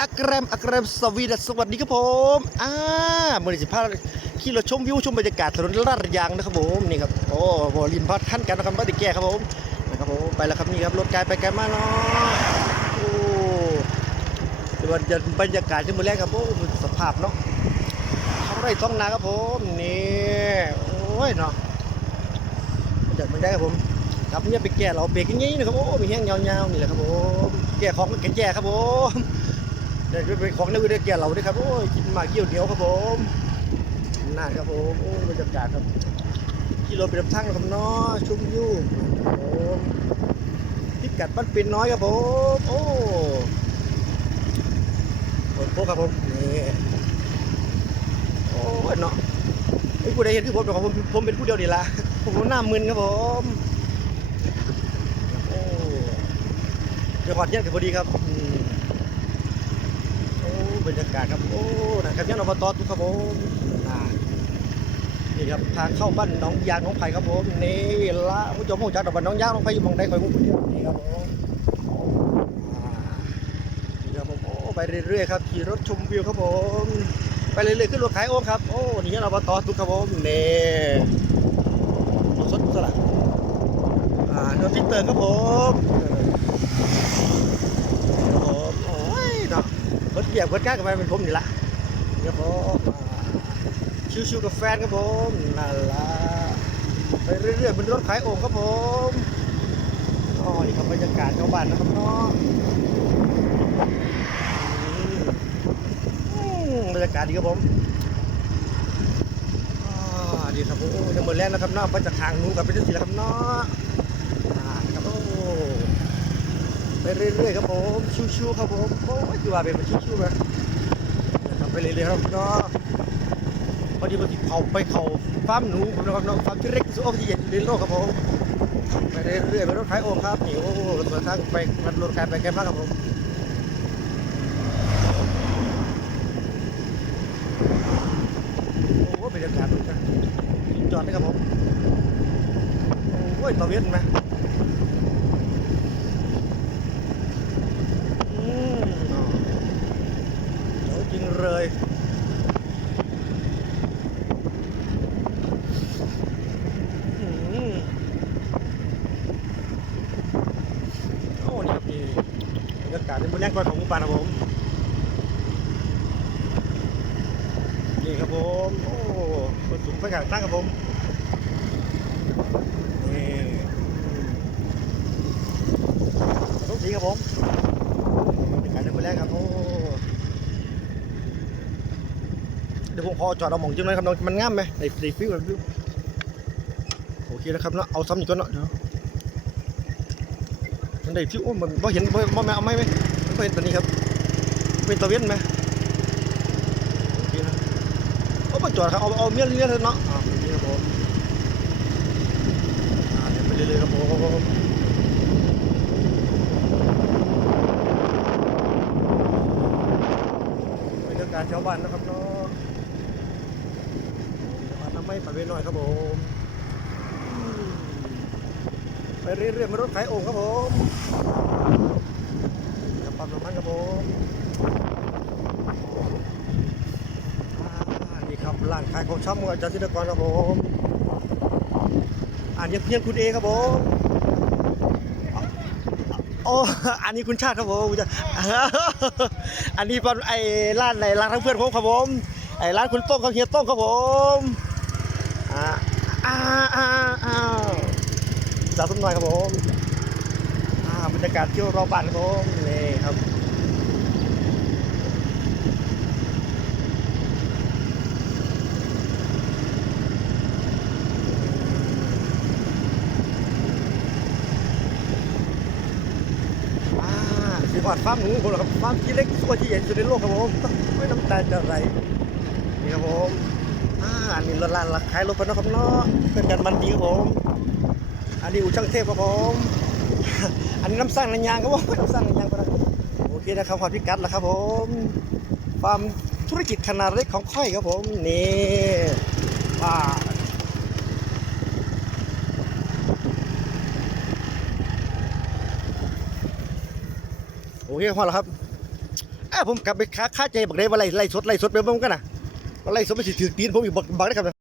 อักแรมอักแรมสวีดัสสวัสดีครับผมอ่าเมื่อสิพาขี่รถชมวิวชมบรรยากาศถนนลาดยางนะครับผมนี่ครับโอ้โหริมพัดขั้นกันนะครับบ้านติแก่ครับผมนะครับผมไปแล้วครับนี่ครับรถไกลไปไกลมากเนาะโอ้แต่ว่าจะบรรยากาศจะมือแรกครับโอ้สภาพเนาะเขาไร่ท้องนาครับผมนี่โอ้ยเนาะเดินไม่ได้ครับผมครับเนี่ยไปแก่เราเบรกอย่างงี้นะครับโอ้มีแห้งยาวๆนี่แหละครับผม แก่ของแก่แก่ครับผมเดี๋ยวไปของนี่คือได้แก่เราด้วยครับโอ้ยกินมากเกี่ยวเหนียวครับผมน่าครับผมโอ้บรรยากาศครับกิโลเป็นลำทั้งครับเนาะชุ่มยู่ครับผมพิกัดบ้านเป็นน้อยครับผมโอ้โอ้โหครับผมนี่โอ้ยเนาะไอ้ผู้ใดเห็นคือผมแต่ของผมผมเป็นผู้เดียวนี่ละผมหน้ามึนครับผม โอ้ เดี๋ยวขอเที่ยถึงพอดีครับอืมโอ้บรรยากาศครับโอ้นะครับย่านอบตทุกครับผมนี่ครับทางเข้าบ้านน้องยางน้องไผ่ครับผมนี่ละผู้ชมผู้จัดบ้านน้องยางน้องไผ่อยู่มองใดคอยมุกนี่ครับผมนี่ครับผมโอ้ไปเรื่อยๆครับขี่รถชมวิวครับผมไปเรื่อยๆขึ้นรถขายโอ้ครับโอ้นี่ย่านอบตทุกครับผมนี่รถสดสลัด โดนพี่เติร์ครับผมครับผมโอ้ยเนาะรถเหยียบรถก้าวกันไปเป็นผมนี่ละครับผมชิวๆกับแฟนครับผมนั่นละไปเรื่อยๆเป็นรถขายโอ่งครับผมอ๋อนี่ครับบรรยากาศชาวบ้านนะครับเนาะอืมบรรยากาศดีครับผมอ่าดีครับผมโอ้ยังหมดแรงนะครับเนาะไปจากทางนู้นกับเป็นที่แล้วครับเนาะ อ่านะครับโอ้ไป เรื่อยๆครับผมชิวๆครับผมโอ้ยอยู่ว่าเป็นมันชิวๆไปนะครับไปเรื่อยๆครับเนาะพอดีพอดีเขาไปเขาฟาร์มหนูผมนะครับเนาะฟาร์มที่เล็กที่สุดที่ใหญ่ในโลกครับผมไปเรื่อยๆไปรถขายโอ่งครับนี่โอ้รถทางไปมันรถขายไปแค่มากครับผมโอ้บรรยากาศดีจังจอดนะครับผมโอ้ยตะเวนไหม อืมอ๋อเจ๋วจริงเลยอืมโอ้นี่ครับนี่ บรรยากาศในบรรยากาศของหมู่บ้านครับผม นี่ครับผม โอ้คนสูงไปกับตั้งครับผมนี่ต้องสีครับผมบรรยากาศในเมืองครับโอ้เดี๋ยวผมขอจอดเอาหมองจังเลยครับน้องมันง่ามไหมในในฟิวฟิวโอเคนะครับเนาะเอาซ้ำอีกก่อนเนาะเดี๋ยว ได้ฟิวโอ้มันบ่เห็นบ่บ่แม่เอาไหมไหมบ่เห็นตัวนี้ครับเป็นตะเวนไหมโอ้มาจอดครับเอาเอาเมียเลียเถอะเนาะอ่อเคครับผมอ่าเดี๋ยวไปเรื่อยครับผมบรรยากาศชาวบ้านนะครับเนาะมาทำไม่ไปเวหน่อยครับผม ไปเรื่อยๆมารถขายโอ่งครับผมกับปั๊มน้ำมันครับผมนี่ครับร้านขายของช่ำของอาจารย์ศิลกรครับผมอ่านยังเพียงคุณเอครับผมโอ้อันนี้คุณชาติครับผมอันนี้เป็นไอ้ร้านไหนร้านทั้งเพื่อนผมครับผมไอ้ร้านคุณต้งครับเฮียต้งครับผมอ่าอ่าอ่าาสาวสมหน่อยครับผมบรรยากาศเที่ยวรอบบ้านครับผมนี่ครับอาสิบวัดฟามหนูผมเหรอครับฟ้ามที่เล็กที่สุดที่ใหญ่สุดในโลกครับผมไม่น้ำตาจะไหลนี่ครับผมอ่านนี้รถร้านราขายรถกันเนาะครับเนาะเป็นกันมันดีครับผม อันนี้อู่ช่างเทพครับผม อันนี้น้ำสร้างนันยางครับผมน้ำสร้างนันยางก็ได้โอเคนะครับความพิกัดแล้วครับผมฟามธุรกิจขนาดเล็กของค่อยครับผมนี่อ่าโอเคพอแล้วครับอ่าผมกลับไปค้าค่าใจบักได้ว่าไล่ไล่สดไล่สดไปบ้างกันนะว่าไล่สดไปสิถือตีนผมอีกบักบักได้ครับ